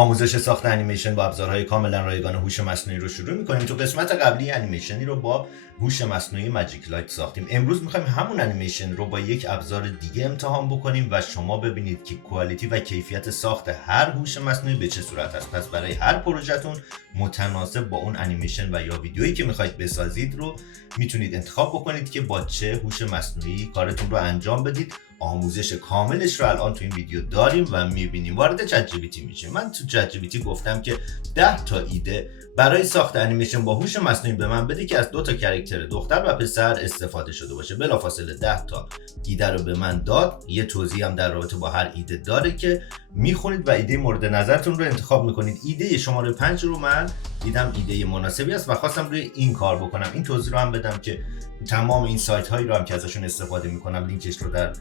آموزش ساخت انیمیشن با ابزارهای کاملا رایگان هوش مصنوعی رو شروع می‌کنیم. تو قسمت قبلی انیمیشنی رو با هوش مصنوعی ماجیک لایت ساختیم. امروز می‌خوایم همون انیمیشن رو با یک ابزار دیگه امتحان بکنیم و شما ببینید که کوالیتی و کیفیت ساخت هر هوش مصنوعی به چه صورت است. پس برای هر پروژه‌تون متناسب با اون انیمیشن و یا ویدیویی که می‌خواید بسازید رو میتونید انتخاب بکنید که با چه هوش مصنوعی کارتون رو انجام بدید. آموزش کاملش رو الان تو این ویدیو داریم و میبینیم. وارد چت جی پی تی میشیم. من تو چت جی پی تی گفتم که 10 تا ایده برای ساخت انیمیشن با هوش مصنوعی به من بده که از 2 تا کاراکتر دختر و پسر استفاده شده باشه. بلافاصله 10 تا ایده رو به من داد. یه توضیح هم در رابطه با هر ایده داره که میخونید و ایده مورد نظرتون رو انتخاب میکنید. ایده شماره 5 رو من دیدم ایده مناسبی است و خواستم روی این کار بکنم. این توضیح رو هم بدم که تمام این سایت هایی رو هم که ازشون استفاده میکنم لینکش رو در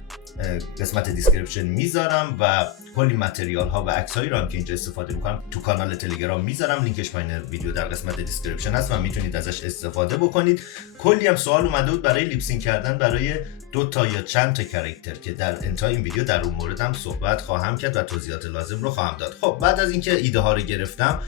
قسمت دیسکریپشن میذارم و کلی متریال ها و عکس هایی رو هم که اینجا استفاده میکنم تو کانال تلگرام میذارم. لینکش پایین ویدیو در قسمت دیسکریپشن هست و میتونید ازش استفاده بکنید. کلی هم سوال اومده بود برای لیپسینگ کردن برای 2 تا یا چند تا کاراکتر که در انتهای این ویدیو در اون مورد هم صحبت خواهم کرد و توضیحات لازم رو خواهم داد. خب بعد از اینکه ایده ها رو گرفتم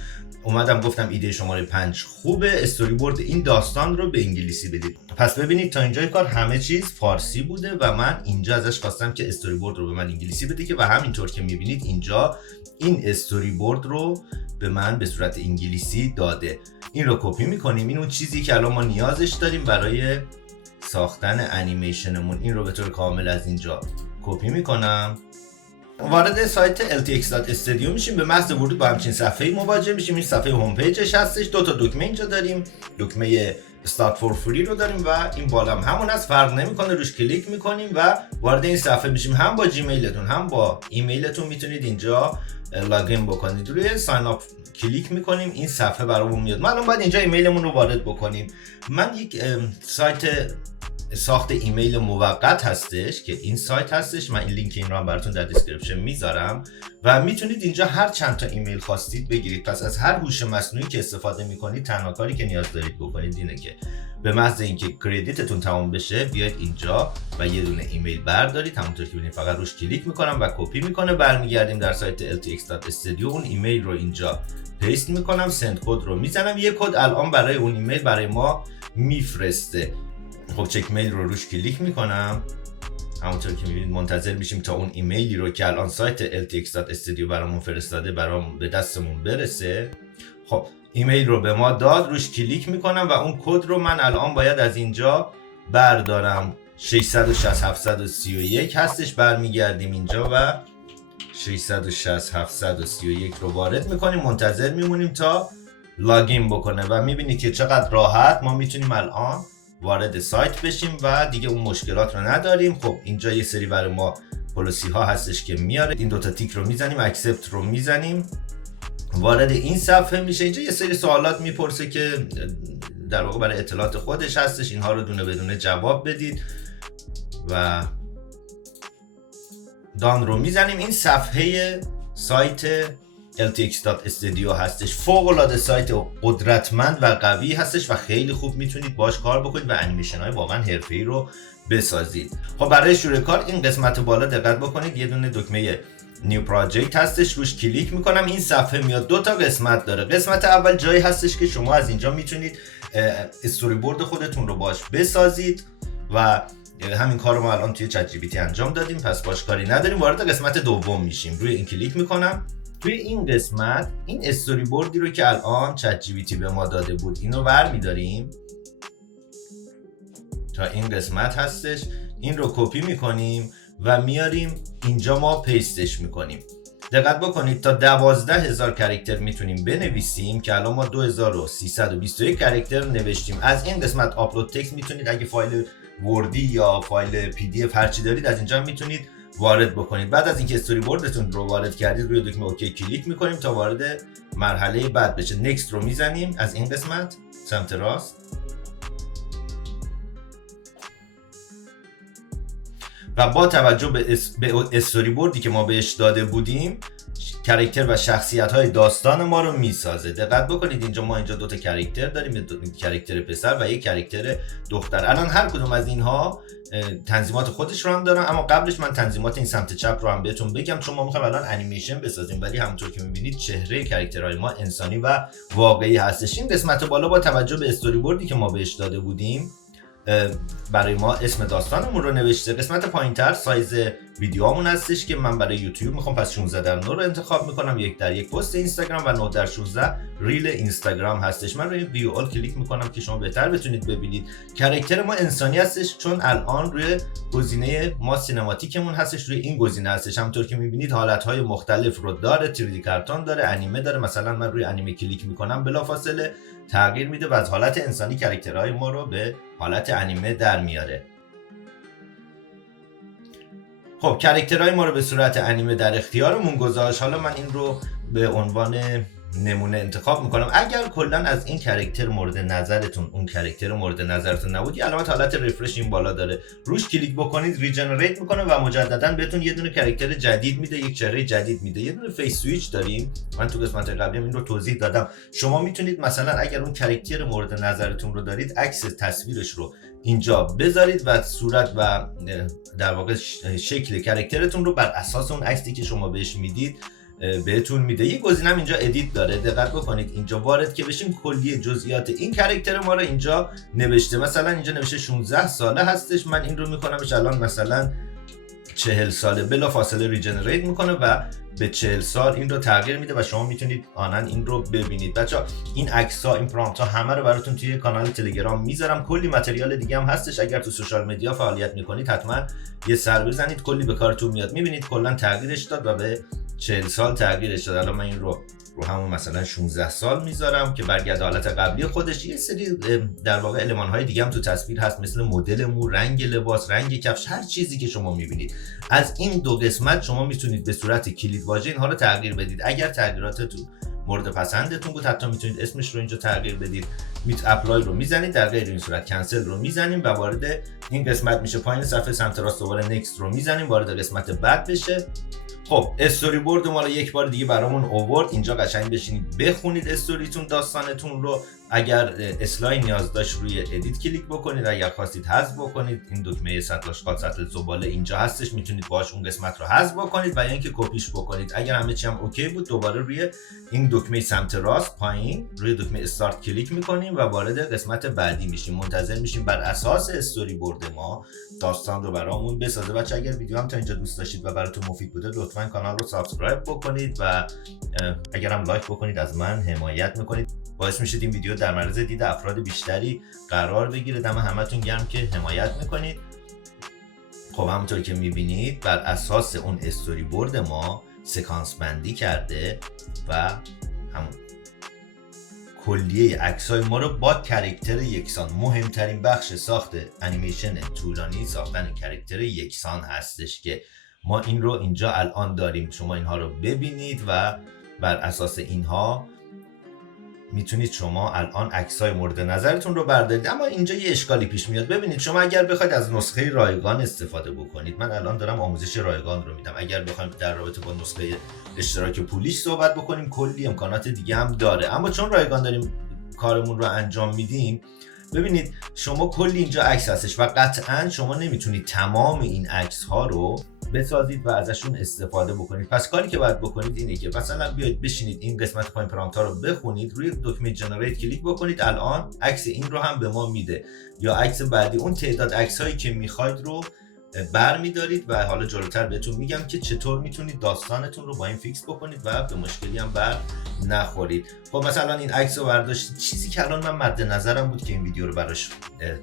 اومدم گفتم ایده شماره 5 خوبه، استوری بورد این داستان رو به انگلیسی بدید. پس ببینید تا اینجای کار همه چیز فارسی بوده و من اینجا ازش خواستم که استوری بورد رو به من انگلیسی بده که و همینطور که میبینید اینجا این استوری بورد رو به من به صورت انگلیسی داده. این رو کپی میکنیم. این اون چیزی که الان ما نیازش داریم برای ساختن انیمیشنمون. این رو به طور کامل از اینجا کپی میکنم. وارد سایت LTX.studio میشیم. به محض ورود با همچین صفحه‌ای مواجه میشیم. این صفحه هوم پیجش هستش. 2 تا دکمه اینجا داریم. دکمه Start for Free رو داریم و این بالا هم همون هست، فرق نمیکنه. روش کلیک میکنیم و وارد این صفحه میشیم. هم با جیمیلتون هم با ایمیلتون میتونید اینجا لاگین بکنید. روی ساین اپ کلیک میکنیم. این صفحه برامون میاد. ما الان باید اینجا ایمیلمون رو وارد بکنیم. من یک سایت ساخت ایمیل موقت هستش که این سایت هستش. من این لینک این رو هم براتون در دیسکریپشن میذارم و میتونید اینجا هر چند تا ایمیل خواستید بگیرید. پس از هر هوش مصنوعی که استفاده میکنید تنها کاری که نیاز دارید بکنید اینه که به محض اینکه کردیتتون تمام بشه بیاید اینجا و یه دونه ایمیل بردارید. همونطور که ببینید فقط روش کلیک میکنم و کپی میکنه. برمیگردیم در سایت LTX.studio. اون ایمیل رو اینجا پیست میکنم. سند کد رو میزنم. یه کد الان برای اون ایمیل برای ما میفرسته. خب چک میل رو روش کلیک میکنم. همونطور که میبینید منتظر میشیم تا اون ایمیلی رو که الان سایت LTX.studio برامون فرستاده برام به دستمون برسه. خب ایمیل رو به ما داد. روش کلیک میکنم و اون کد رو من الان باید از اینجا بردارم. 660 731 هستش. برمیگردیم اینجا و 660 731 رو وارد میکنیم. منتظر میمونیم تا لاگین بکنه و میبینید که چقدر راحت ما میتونیم الان وارد سایت بشیم و دیگه اون مشکلات رو نداریم. خب اینجا یه سری برای ما پالیسی ها هستش که میاره. این 2 تا تیک رو میزنیم، اکسپت رو میزنیم، وارد این صفحه میشه. اینجا یه سری سوالات میپرسه که در واقع برای اطلاعات خودش هستش. اینها رو دونه بدونه جواب بدید و دان رو میزنیم. این صفحه سایت LTX.studio هستش. فوق العاده سایت قدرتمند و قوی هستش و خیلی خوب میتونید باش کار بکنید و انیمیشن های واقعا حرفه‌ای رو بسازید. خب برای شروع کار این قسمت بالا دقت بکنید. یه دونه دکمه نیو پراجکت هستش. روش کلیک میکنم. این صفحه میاد. 2 تا قسمت داره. قسمت اول جایی هستش که شما از اینجا میتونید استوری بورد خودتون رو باش بسازید و همین کار رو ما الان توی چت جی پی تی انجام دادیم. پس باش کاری نداریم. وارد قسمت دوم میشیم. روی این کلیک میکنم. توی این قسمت این استوری بوردی رو که الان چت جی پی تی به ما داده بود اینو برمی‌داریم تا این قسمت هستش. این رو کپی میکنیم و میاریم اینجا ما پیستش میکنیم. دقت بکنید تا 12,000 کاراکتر میتونیم بنویسیم که الان ما 2321 کاراکتر نوشتیم. از این قسمت آپلود تکست میتونید اگه فایل وردی یا فایل پی دی اف هرچی دارید از اینجا میتونید وارد بکنید. بعد از اینکه استوری بوردتون رو وارد کردید روی دکمه اوکی کلیک میکنیم تا وارد مرحله بعد بشه. نکست رو میزنیم از این قسمت سمت راست و با توجه به استوری بوردی که ما بهش داده بودیم کاراکتر و شخصیت های داستان ما رو میسازه. دقت بکنید اینجا ما اینجا 2 تا کاراکتر داریم، یک کاراکتر پسر و یک کاراکتر دختر. الان هر کدوم از اینها تنظیمات خودش رو هم دارم، اما قبلش من تنظیمات این سمت چپ رو هم بهتون بگم، چون ما میخوایم الان انیمیشن بسازیم، ولی همونطور که میبینید چهره کاراکترهای ما انسانی و واقعی هستش. این قسمت بالا با توجه به استوری بوردی که ما بهش داده بودیم برای ما اسم داستانمون رو نوشته. قسمت پایینتر سایز ویدیوامون هستش که من برای یوتیوب میخوام، پس 16:9 رو انتخاب میکنم، 1:1 پست اینستاگرام و 9:16 ریل اینستاگرام هستش. من روی ویو آل کلیک میکنم که شما بهتر بتونید ببینید. کاراکتر ما انسانی هستش، چون الان روی گزینه ما سینماتیکمون هستش، روی این گزینه هستش. همونطور که میبینید حالتهای مختلف رو داره، 3D کارتون داره، انیمه داره. مثلا من روی انیمه کلیک میکنم بلافاصله تغییر میده و از حالت انسانی کاراکترهای ما رو به حالت انیمه در میاره. خب کاراکترهای ما رو به صورت انیمه در اختیارمون گذاشت. حالا من این رو به عنوان نمونه انتخاب میکنم. اگر کلا از این کاراکتر مورد نظرتون اون کاراکتر مورد نظرتون نبود، یه علامت حالت رفرش این بالا داره، روش کلیک بکنید ریجنریت میکنه و مجددا بهتون یه دونه کاراکتر جدید میده، یک چهره جدید میده. یه دونه فیس سویچ داریم، من تو قسمت قبلی این رو توضیح دادم. شما میتونید مثلا اگر اون کاراکتر مورد نظرتون رو دارید، عکس تصویرش رو اینجا بذارید و صورت و در واقع شکل کاراکترتون رو بر اساس اون عکسی که شما بهش میدید بهتون میده. یه گزینه اینجا ادیت داره، دقت بکنید اینجا وارد که بشیم کلیه جزئیات این کاراکتر ما رو اینجا نوشته. مثلا اینجا نوشته 16 ساله هستش، من این رو میکنمش الان مثلا 40 ساله، بلافاصله ریجنریت میکنه و به 40 سال این رو تغییر میده و شما میتونید آنن این رو ببینید. بچه‌ها این عکس‌ها، این پرامپت‌ها همه رو براتون توی کانال تلگرام میذارم. کلی متریال دیگه هم هستش، اگر تو سوشال مدیا فعالیت میکنید حتما یه سر بزنید، کلی به کارتون میاد. میبینید کلا تغییرش داد و به 40 سال تغییرش داد. الان من این رو همون مثلا 16 سال میذارم که برگرده حالت قبلی خودش. یه سری در واقع المان‌های دیگه هم تو تصویر هست، مثل مدل مو، رنگ لباس، رنگ کفش، هر چیزی که شما میبینید. از این 2 قسمت شما میتونید به صورت کلید واژه اینها رو تغییر بدید. اگر تغییراتتون مورد پسندتون بود، حتی میتونید اسمش رو اینجا تغییر بدید. اپلای رو میزنید، در غیر این صورت کنسل رو میزنیم و وارد این قسمت میشه. پایین صفحه سمت راست دوباره نکست رو میزنیم، وارد قسمت بعد بشه. خب استوری بورد ما رو یک بار دیگه برامون اوورد. اینجا قشنگ بشینید بخونید استوریتون، داستانتون رو. اگر اسلای نیاز داشت روی ادیت کلیک بکنید، اگر خواستید حذف بکنید این دکمه سطل زباله اینجا هستش، میتونید باهاش اون قسمت رو حذف بکنید و یا اینکه کپیش بکنید. اگر همه چی هم اوکی بود، دوباره روی این دکمه سمت راست پایین روی دکمه استارت کلیک میکنیم و وارد قسمت بعدی میشیم. منتظر میشیم بر اساس استوری بورد ما داستان رو برامون بسازه. بچه اگر ویدیو هم تا اینجا دوست داشتید و براتون مفید بوده، لطفاً کانال رو سابسکرایب بکنید و اگر هم لایک بکنید از من حمایت میکنید. باعث میشه این ویدیو در معرض دید افراد بیشتری قرار بگیره. دم همتون گرم که حمایت میکنید. خب همونطور که میبینید بر اساس اون استوری بورد ما سکانس بندی کرده و همون کلیه عکسای ما رو با کاراکتر یکسان. مهمترین بخش ساخت انیمیشن طولانی ساختن کاراکتر یکسان هستش که ما این رو اینجا الان داریم. شما اینها رو ببینید و بر اساس اینها میتونید شما الان عکسای مورد نظرتون رو بردارید. اما اینجا یه اشکالی پیش میاد. ببینید شما اگر بخواید از نسخه رایگان استفاده بکنید، من الان دارم آموزش رایگان رو میدم، اگر بخوایم در رابطه با نسخه اشتراک پولیش صحبت بکنیم کلی امکانات دیگه هم داره. اما چون رایگان داریم کارمون رو انجام میدیم، ببینید شما کلی اینجا عکس هستش و قطعا شما نمیتونید تمام این عکس ها رو بسازید و ازشون استفاده بکنید. پس کاری که باید بکنید اینه که مثلا بیاید بشینید این قسمت پایین پرامپت‌ها رو بخونید، روی دکمه جنریت کلیک بکنید، الان عکس این رو هم به ما میده، یا عکس بعدی. اون تعداد عکس‌هایی که میخواید رو برمیدارید و حالا جلوتر بهتون میگم که چطور میتونید داستانتون رو با این فیکس بکنید و به مشکلی هم بر نخورید. خب مثلا این عکس رو برداشتید. چیزی که الان من مد نظرم بود که این ویدیو رو براش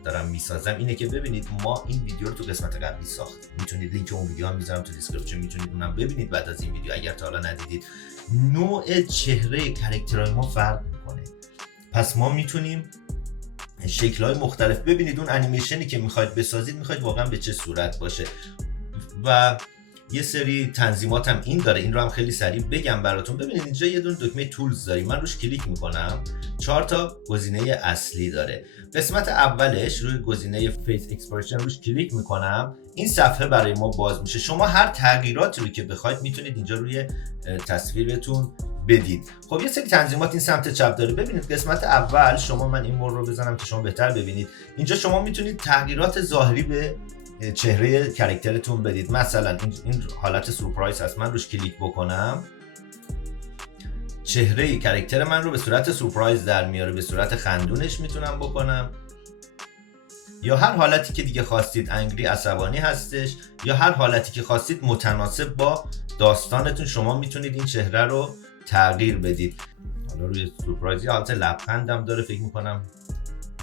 دارم میسازم اینه که ببینید ما این ویدیو رو تو قسمت قبلی ساختیم. میتونید لینک اون ویدیو هم میذارم تو دیسکریپشن، میتونید اونم ببینید بعد از این ویدیو اگر تا حالا ندیدید. نوع چهره کاراکترهای ما فرق میکنه، پس ما میتونیم شکل‌های مختلف ببینید. اون انیمیشنی که میخواید بسازید میخواید واقعا به چه صورت باشه و یه سری تنظیمات هم این داره. این رو هم خیلی سریع بگم براتون. ببینید اینجا یه دونه دکمه تولز داریم، من روش کلیک میکنم، 4 تا گزینه اصلی داره. قسمت اولش روی گزینه فیس اکسپرشن روش کلیک میکنم، این صفحه برای ما باز میشه. شما هر تغییراتی رو که بخواید میتونید اینجا روی تصویرتون بدید. خب یه سری تنظیمات این سمت چپ داره. ببینید قسمت اول شما، من این مور رو بزنم که شما بهتر ببینید، اینجا شما میتونید تغییرات ظاهری به چهره کاراکترتون بدید. مثلا این حالت سورپرایز هست، من روش کلیک بکنم چهره کاراکتر من رو به صورت سورپرایز در میاره، به صورت خندونش میتونم بکنم، یا هر حالتی که دیگه خواستید، انگری عصبانی هستش، یا هر حالتی که خواستید متناسب با داستانتون شما میتونید این چهره رو تغییر بدید. حالا روی سورپرایزی حالت لبخندم داره، فکر میکنم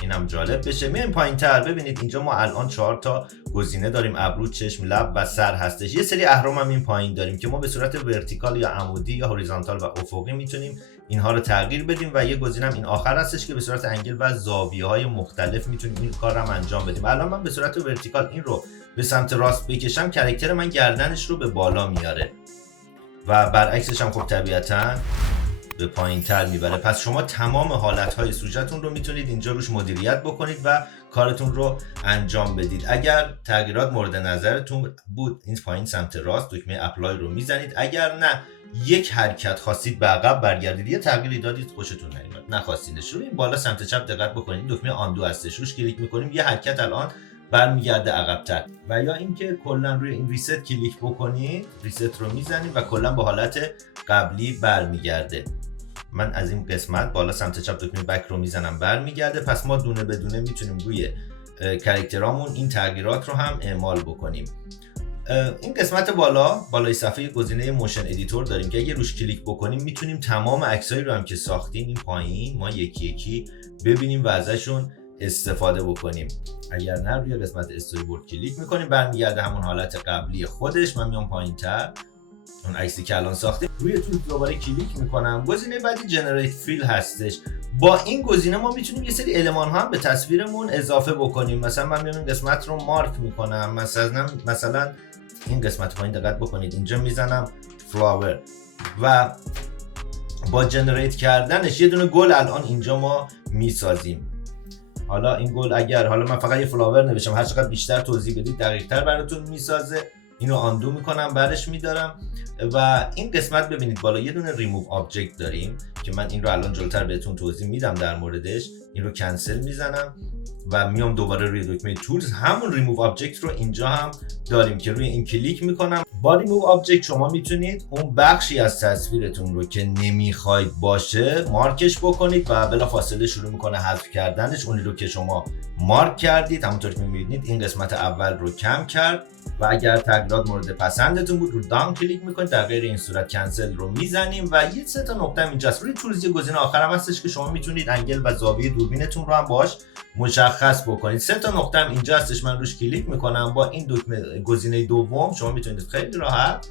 اینم جالب بشه. میایم پایینتر، ببینید اینجا ما الان 4 تا گزینه داریم، ابرو، چشم، لب و سر هستش. یه سری اهرام هم این پایین داریم که ما به صورت ورتیکال یا عمودی یا هوریزونتال و افقی میتونیم اینها رو تغییر بدیم، و یه گزینه هم این آخر هستش که به صورت انگل و زاویه‌های مختلف میتونیم این کار رو انجام بدیم. الان من به صورت ورتیکال این رو به سمت راست بکشم، کاراکتر من گردنش رو به بالا میاره و برعکسش هم خب طبیعتاً به پایین تر میبره. پس شما تمام حالتهای سوژه‌تون رو میتونید اینجا روش مدیریت بکنید و کارتون رو انجام بدید. اگر تغییرات مورد نظرتون بود، این پایین سمت راست دکمه اپلای رو میزنید. اگر نه یک حرکت خواستید به عقب برگردید، یه تغییری دادید خوشتون نمیاد، نخواستیدش، رو این بالا سمت چپ دقت بکنید دکمه آندو هستش، روش کلیک میکنیم یه حرکت الان برمیگرده عقب‌تر. و یا اینکه کلا روی این ریست کلیک بکنید، ریست رو میزنید و کلا به حالت قبلی برمیگرده. من از این قسمت بالا سمت چپ دکمه بک رو میزنم برمیگرده. پس ما دونه به دونه میتونیم روی کاراکترامون این تغییرات رو هم اعمال بکنیم. این قسمت بالای صفحه گزینه موشن ادیتور داریم که اگه روش کلیک بکنیم میتونیم تمام عکسایی رو هم که ساختیم این پایین ما یکی یکی ببینیم و ازشون استفاده بکنیم. اگر نه روی قسمت استوری بورد کلیک میکنیم برمیگرده همون حالت قبلی خودش. من میام پایین‌تر، اون عکسی که الان ساختیم روی توش دوباره کلیک میکنم. گزینه بعدی جنریت فیل هستش. با این گزینه ما میتونیم یه سری المان ها هم به تصویرمون اضافه بکنیم. مثلا من میام این قسمت رو مارک میکنم، مثلا این قسمت پایین دقت بکنید اینجا میزنم فلاور و با جنریت کردنش یه دونه گل الان اینجا ما میسازیم. حالا این گل اگر حالا من فقط یه فلاور نوشتم، هر چقدر بیشتر توضیح بدید دقیق‌تر براتون میسازه. اینو آندو میکنم، برش میدارم. و این قسمت ببینید بالا یه دونه ریموو آبجکت داریم که من این رو الان جلوتر بهتون توضیح میدم در موردش. این رو کنسل میزنم و میام دوباره روی دکمه تولز، همون ریموو آبجکت رو اینجا هم داریم که روی این کلیک میکنم. با ریموو آبجکت شما میتونید اون بخشی از تصویرتون رو که نمیخواید باشه مارکش بکنید و بلافاصله شروع میکنه حذف کردنش. اونی رو که شما مارک کردید همونطور که میبینید این قسمت اول رو کم کرد و اگر تغییرات مورد پسندتون بود رو دان کلیک میکنید، در غیر این صورت کنسل رو میزنیم و یه سه تا نقطه اینجاست. روی تولز یه گزینه آخر هم هستش که شما میتونید انگل و زاویه دوربینتون رو هم باش مشخص بکنید. سه تا نقطه هم اینجا هستش، من روش کلیک میکنم. با این دکمه گزینه دوم شما میتونید خیلی راحت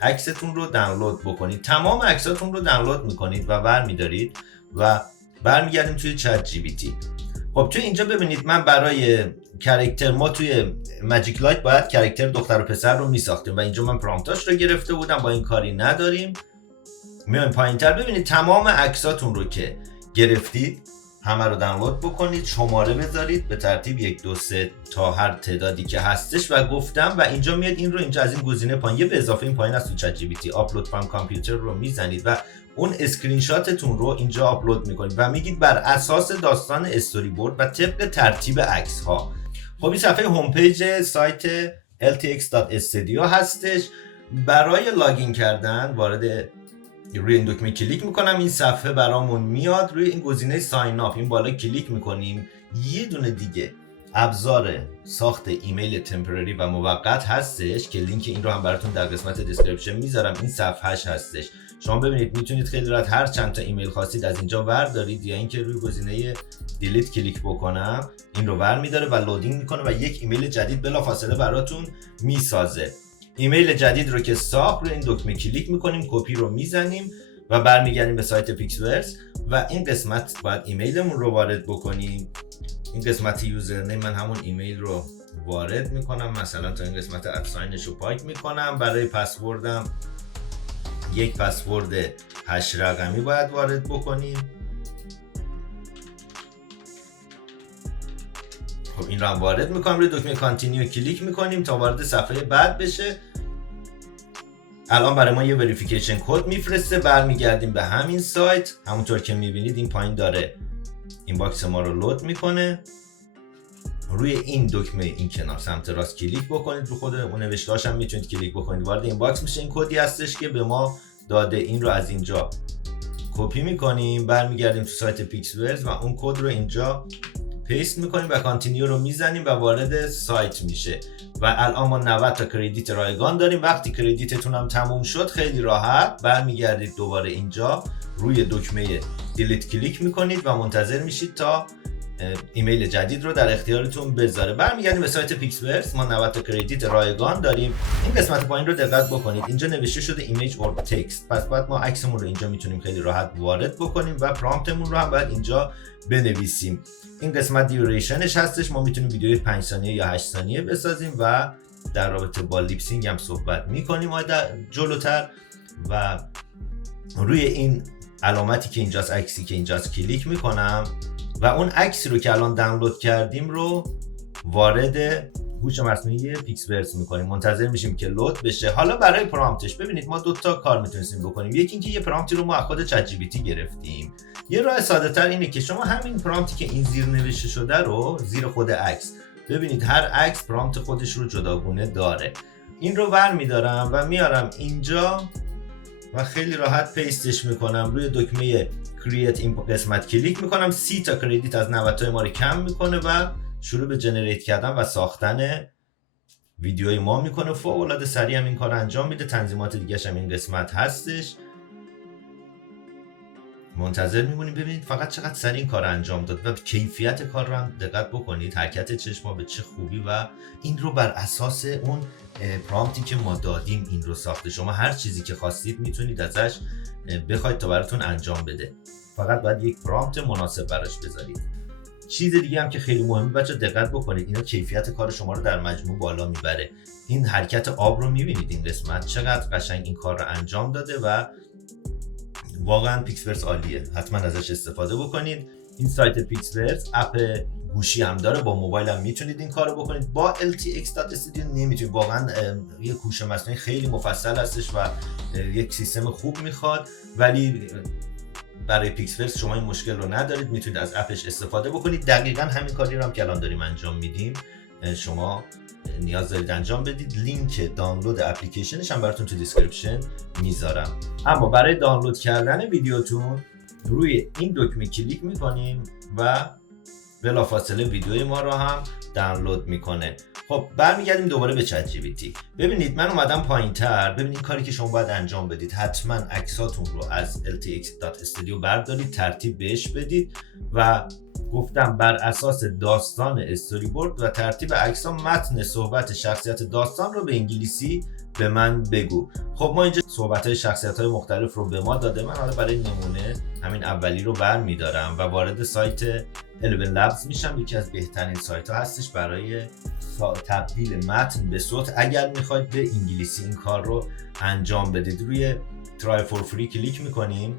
عکستون رو دانلود بکنید. تمام عکساتون رو دانلود میکنید و برمیدارید و برمیگردیم توی چت جی پی تی. خب توی اینجا ببینید من برای کاراکتر، ما توی ماجیک لایت باید کاراکتر دختر و پسر رو میساختیم و اینجا من پرامپتاش رو گرفته بودم، با این کاری نداریم. میایم پایینتر، ببینید تمام عکساتون رو که گرفتید همه رو دانلود بکنید، شماره بذارید به ترتیب 1 2 3 تا هر تعدادی که هستش و گفتم. و اینجا میاد این رو اینجا از این گزینه پایین به اضافه این پایین از تو چت جی پی تی آپلود فرام کامپیوتر رو میزنید و اون اسکرین شاتتون رو اینجا آپلود میکنید و میگید بر اساس داستان استوری بورد و طبق ترتیب عکس ها. خب این صفحه هوم پیج سایت ltx.studio هستش. برای لاگین کردن وارد روی این دکمه کلیک میکنم، این صفحه برامون میاد. روی این گزینه ساین اپ این بالا کلیک میکنیم. یه دونه دیگه ابزار ساخت ایمیل تمپرری و موقت هستش که لینک این رو هم براتون در قسمت دیسکریپشن میذارم. این صفحهش هستش، شما ببینید میتونید خیلی راحت هر چند تا ایمیل خواستید از اینجا بردارید، یا اینکه روی گزینه دیلیت کلیک بکنم این رو برمیداره و لودینگ میکنه و یک ایمیل جدید بلافاصله براتون میسازه. ایمیل جدید رو که ساخت روی این دکمه کلیک میکنیم، کپی رو میزنیم و برمیگردیم به سایت پیکسورس و این قسمت باید ایمیلمون رو وارد بکنیم. این قسمت یوزرنیم من همون ایمیل رو وارد میکنم، مثلا تا این قسمت ادساینش رو پاک میکنم. برای پسوردم یک پسورد 8 رقمی باید وارد بکنیم. خب این رو هم وارد میکنیم، روی دکمه کانتینیو کلیک میکنیم تا وارد صفحه بعد بشه. الان برای ما یه وریفیکیشن کد میفرسته، برمیگردیم به همین سایت. همونطور که میبینید این پایین داره این باکس ما رو لود میکنه. روی این دکمه این کنار سمت راست کلیک بکنید، رو خود اون نوشته‌هاش هم میتونید کلیک بکنید، وارد این باکس میشه. این کدی هستش که به ما داده، این رو از اینجا کپی میکنیم، برمیگردیم تو سایت پیکسورز و اون کد رو اینجا پیست میکنیم و کانتینیو رو میزنیم و وارد سایت میشه. و الان ما 90 تا کردیت رایگان داریم. وقتی کردیتتون هم تموم شد خیلی راحت برمیگردید دوباره اینجا روی دکمه دیلیت کلیک میکنید و منتظر میشید تا ایمیل جدید رو در اختیارتون بذاره. برمیگردیم به سایت پیکسورز، ما 90 تا کردیت رایگان داریم. این قسمت پایین رو دقت بکنید، اینجا نوشته شده ایمیج اور تکست، پس بعد ما عکسمون رو اینجا میتونیم خیلی راحت وارد بکنیم و پرامپتمون رو هم باید اینجا بنویسیم. این قسمت دیوریشنش هستش، ما میتونیم ویدیوی 5 ثانیه یا 8 ثانیه بسازیم و در رابطه با لیپسینگ هم صحبت میکنیم جلوتر. و روی این علامتی که اینجاست، عکسی که اینجاست کلیک میکنم و اون عکسی رو که الان دانلود کردیم رو وارد هوش مصنوعی پیکسورز میکنیم، منتظر میشیم که لود بشه. حالا برای پرامپتش ببینید ما 2 تا کار میتونیم بکنیم. یکی اینکه یه پرامپتی رو ما از خود چت جی پی تی گرفتیم. یه راه ساده تر اینه که شما همین پرامپتی که این زیر نوشته شده رو زیر خود عکس، ببینید هر عکس پرامپت خودش رو جداگونه داره. این رو برمیدارم و میارم اینجا و خیلی راحت پیستش میکنم. روی دکمه کرییت این قسمت کلیک میکنم، 30 تا کردیت از 90 تا ما رو کم میکنه و شروع به جنریت کردن و ساختن ویدیوی ما میکنه. فوق العاده سریع هم این کار انجام میده. تنظیمات دیگه هم این قسمت هستش. منتظر میمونیم ببینید فقط چقدر سریع این کار انجام داد و کیفیت کار رو هم دقت بکنید، حرکت چشما به چه خوبی و این رو بر اساس اون پرامپتی که ما دادیم این رو ساخته. شما هر چیزی که خواستید میتونید ازش بخواید تا براتون انجام بده، فقط باید یک پرامپت مناسب براش بذارید. چیز دیگه هم که خیلی مهمه بچه دقت بکنید، اینا کیفیت کار شما رو در مجموع بالا میبره. این حرکت آب رو میبینید این قسمت چقدر قشنگ این کار رو انجام داده و واقعا پیکسورز عالیه، حتما ازش استفاده بکنید. این سایت پیکسورز اپ گوشی هم داره، با موبایل هم میتونید این کارو بکنید. با LTX.studio نمیتونید، واقعا یک هوش مصنوعی خیلی مفصل هستش و یک سیستم خوب میخواد، ولی برای پیکسورز شما این مشکل رو ندارید، میتونید از اپش استفاده بکنید. دقیقاً همین کاری رو هم که الان داریم انجام میدیم شما نیاز دارید انجام بدید. لینک دانلود اپلیکیشنش هم براتون تو دیسکریپشن میذارم. اما برای دانلود کردن ویدیوتون روی این دکمه کلیک میکنیم و بلافاصله ویدیوی ما رو هم دانلود میکنه. خب برمیگردیم دوباره به چت جی پی تی. ببینید من اومدم پایینتر، ببینید کاری که شما باید انجام بدید، حتما عکساتون رو از LTX.studio بردارید، ترتیب بهش بدید و گفتم بر اساس داستان استوری بورد و ترتیب عکس‌ها متن صحبت شخصیت داستان رو به انگلیسی به من بگو. خب ما اینجا صحبت‌های شخصیت‌های مختلف رو به ما داده. من حالا برای نمونه همین اولی رو برمی‌دارم و وارد سایت 11 لبز میشم. یکی از بهترین سایت‌ها هستش برای تبدیل متن به صوت. اگر میخواید به انگلیسی این کار رو انجام بدید، روی ترای فور فری کلیک میکنیم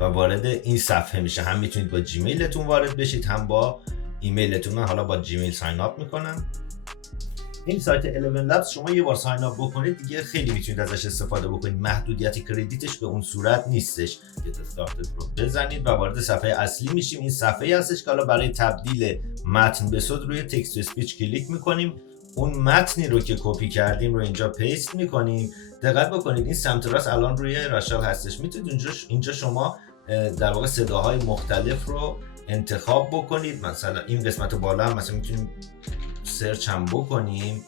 و وارد این صفحه میشه. هم میتونید با جیمیلتون وارد بشید هم با ایمیلتون. من حالا با جیمیل ساین اپ میکنم. این سایت 11 لبز شما یه بار ساین اپ بکنید دیگه خیلی میتونید ازش استفاده بکنید. محدودیت کردیتش به اون صورت نیستش. گت استارتد رو بزنید و وارد صفحه اصلی میشیم. این صفحه هستش که حالا برای تبدیل متن به صوت روی تکست تو اسپیچ کلیک میکنیم. اون متنی رو که کپی کردیم رو اینجا پیست میکنیم. دقت بکنید این سمت راست الان روی راشال هستش. میتونید اینجا شما در واقع صداهای مختلف رو انتخاب بکنید. مثلا این قسمت بالا هم مثلا میتونیم سرچ هم بکنیم.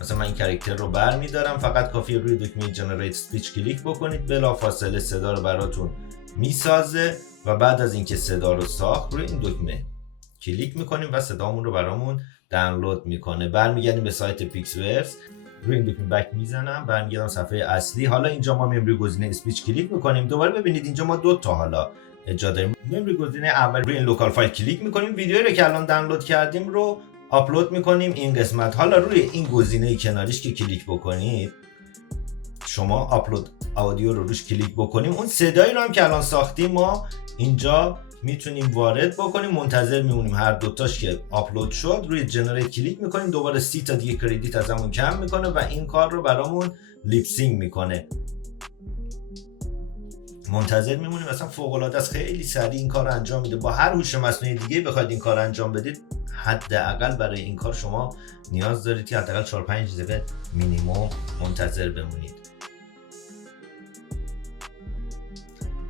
مثلا من این کاراکتر رو برمیدارم، فقط کافیه روی دکمه جنریت اسپیچ کلیک بکنید، بلافاصله صدا رو براتون میسازه و بعد از اینکه صدا رو ساخت روی این دکمه کلیک میکنیم و صدامون رو برامون دانلود میکنه. برمیگردیم به سایت پیکسورز، روی این دکمه بک میزنم، برمیگردم صفحه اصلی. حالا اینجا ما میایم روی گزینه اسپیچ کلیک میکنیم. دوباره ببینید اینجا ما 2 تا حالا جا داریم. میایم روی گزینه اول، روی این لوکال فایل کلیک میکنیم، ویدیویی رو که الان دانلود کردیم رو آپلود میکنیم این قسمت. حالا روی این گزینه کناریش که کلیک بکنید، شما آپلود آدیو رو روش کلیک بکنیم، اون صدایی رو هم که الان ساختیم ما اینجا میتونیم وارد بکنیم، منتظر میمونیم هر دوتاش که آپلود شد، روی جنریت کلیک میکنیم، دوباره 30 تا دیگه کردیت ازمون کم میکنه و این کار رو برامون لیپسینگ میکنه. منتظر میمونیم. مثلا فوق العاده است، خیلی سریع این کار رو انجام میده. با هر هوش مصنوعی دیگه بخواید این کار رو انجام بدید، حداقل برای این کار شما نیاز دارید که حداقل 4-5 دقیقه مینیمم منتظر بمونید.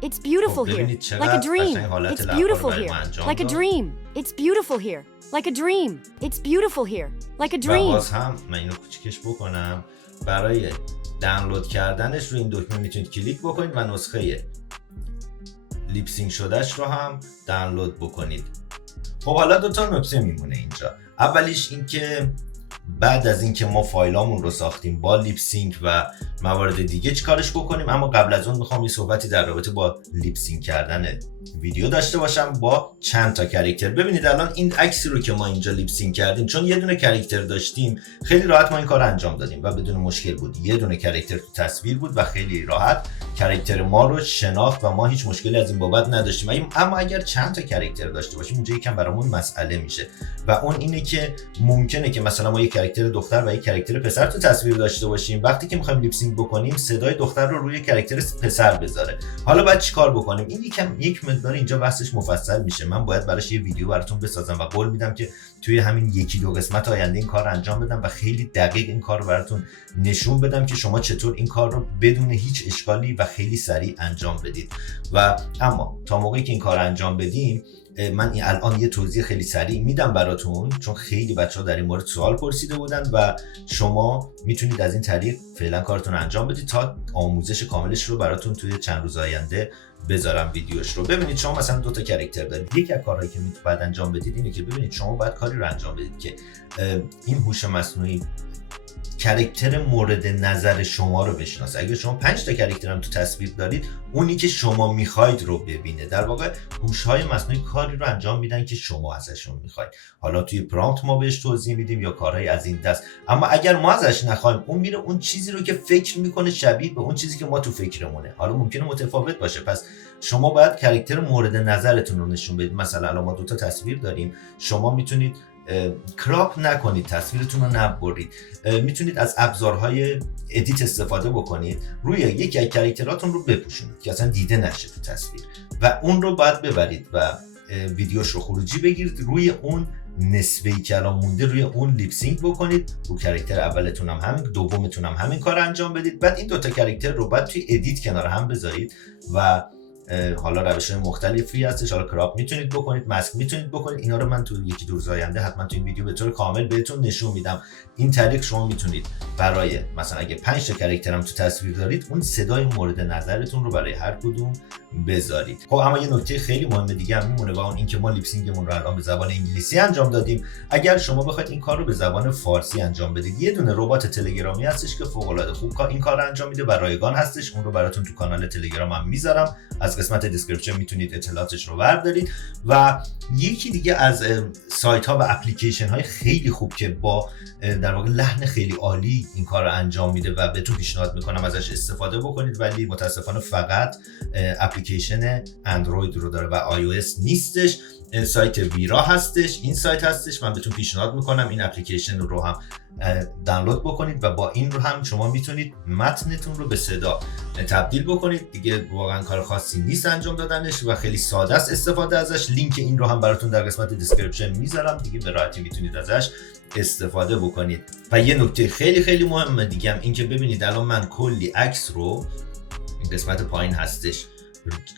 It's beautiful here, like a dream. It's beautiful here, like a dream. It's beautiful here, like a dream. It's beautiful here, like a dream. و باز هم من اینو کوچیکش بکنم. برای دانلود کردنش روی این دکمه میتونید کلیک بکنید و نسخه لیپسینگ شدهش رو هم دانلود بکنید. خب حالا دو تا نکته میمونه اینجا. اولیش این که بعد از اینکه ما فایلامون رو ساختیم با لیپسینگ و موارد دیگه چیکارش بکنیم، اما قبل از اون میخوام یه صحبتی در رابطه با لیپسینگ کردن ویدیو داشته باشم با چند تا کاراکتر. ببینید الان این عکسی رو که ما اینجا لیپسینگ کردیم، چون یه دونه کاراکتر داشتیم خیلی راحت ما این کار انجام دادیم و بدون مشکل بود. یه دونه کاراکتر تو تصویر بود و خیلی راحت کاراکتر ما رو شناخت و ما هیچ مشکلی از این بابت نداشتیم. اما اگر چند تا کاراکتر داشته باشیم اونجا یکم برامون مسئله میشه و اون اینه که ممکنه که مثلا ما یک کاراکتر دختر و یک کاراکتر پسر تو تصویر داشته باشیم، وقتی که میخوایم لیپسینگ بکنیم صدای دختر رو روی کاراکتر پسر بذاره. حالا باید چیکار بکنیم؟ این یک مقدار اینجا بحثش مفصل میشه. من باید براش یه ویدیو براتون بسازم و قول میدم که توی همین 1-2 قسمت آینده این کار رو انجام بدم و خیلی دقیق این کار رو براتون نشون بدم که شما چطور این کار رو بدون هیچ اشکالی و خیلی سریع انجام بدید. و اما تا موقعی که این کار رو انجام بدیم، من الان یه توضیح خیلی سریع میدم براتون، چون خیلی بچه‌ها در این مورد سوال پرسیده بودن و شما میتونید از این طریق فعلا کارتون رو انجام بدید تا آموزش کاملش رو براتون توی چند روز آینده بذارم ویدیوش رو. ببینید شما مثلا 2 تا کاراکتر دارید. یکی از کارهایی که باید انجام بدید اینه که ببینید شما باید کاری رو انجام بدید که این هوش مصنوعی کاراکتر مورد نظر شما رو بشناسه. اگه شما 5 تا کاراکتر هم تو تصویر دارید، اونی که شما میخواید رو ببینه. در واقع هوش‌های مصنوعی کاری رو انجام میدن که شما ازشون میخواید. حالا توی پرامپت ما بهش توضیح میدیم یا کارهای از این دست. اما اگر ما ازش نخوایم، اون میره اون چیزی رو که فکر میکنه شبیه به اون چیزی که ما تو فکرمونه. حالا ممکنه متفاوت باشه. پس شما باید کاراکتر مورد نظرتون رو نشون بدید. مثلا الان ما 2 تا تصویر داریم. شما میتونید کراپ نکنید، تصویرتون رو نبرید. میتونید از ابزارهای ادیت استفاده بکنید، روی یکی از کاراکتراتون رو بپوشونید که اصلا دیده نشه تو تصویر و اون رو باید ببرید و ویدیوش رو خروجی بگیرید، روی اون نصفه‌ای که الان مونده روی اون لیپسینگ بکنید. رو کاراکتر اولتون هم همین، دومتون هم همین کار انجام بدید. بعد این 2 تا کاراکتر رو بعد توی ادیت کنار هم بذارید و حالا روش‌های مختلفی هستش. حالا کراپ میتونید بکنید، ماسک میتونید بکنید. اینا رو من تو 1-2 روز آینده حتما تو این ویدیو به طور کامل بهتون نشون میدم. این طریق شما میتونید برای مثلا اگه 5 تا کاراکتر هم تو تصویر دارید، اون صدای مورد نظرتون رو برای هر کدوم بذارید. خب اما یه نکته خیلی مهم دیگه هم میمونه و اون اینکه ما لیپسینگمون رو الان به زبان انگلیسی انجام دادیم. اگر شما بخواید این کار رو به زبان فارسی انجام بدید، یه دونه ربات تلگرامی هستش که فوق العاده خوب این کار رو انجام میده و رایگان هستش. اون رو براتون تو کانال تلگرامم میذارم، از قسمت دیسکریپشن میتونید اطلاعاتش رو بردارید. و یکی دیگه از سایت ها و اپلیکیشن های خیلی خوب که با در واقع لحن خیلی عالی این کار رو انجام میده و بهتون پیشنهاد میکنم ازش استفاده بکنید، ولی متاسفانه فقط اپلیکیشن اندروید رو داره و iOS نیستش. سایت ویرا هستش، این سایت هستش. من بهتون پیشنهاد میکنم این اپلیکیشن رو هم دانلود بکنید و با این رو هم شما میتونید متنتون رو به صدا تبدیل بکنید. دیگه واقعا کار خاصی نیست انجام دادنش و خیلی ساده است استفاده ازش. لینک این رو هم براتون در قسمت دیسکریپشن میذارم، دیگه به راحتی میتونید ازش استفاده بکنید. و یه نکته خیلی خیلی مهمه دیگه هم این که ببینید الان من کلی عکس رو این قسمت پایین هستش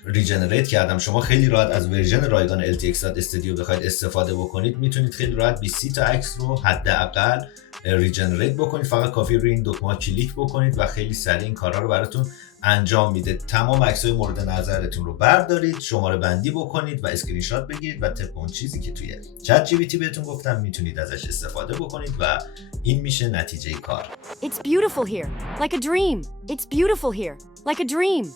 ریجنریت کردم. شما خیلی راحت از ورژن رایگان LTX استودیو بخواید استفاده بکنید، میتونید خیلی راحت 20 تا عکس رو حداقل ریجنریت بکنید. فقط کافی روی این دکمه کلیک بکنید و خیلی سریع این کارا رو براتون انجام میده. تمام عکس‌های مورد نظرتون رو بردارید، شماره بندی بکنید و اسکرین شات بگیرید و طبق اون چیزی که توی چت جی پی تی بهتون گفتم میتونید ازش استفاده بکنید و این میشه نتیجه کار. It's beautiful here, like a dream. It's beautiful here, like a dream.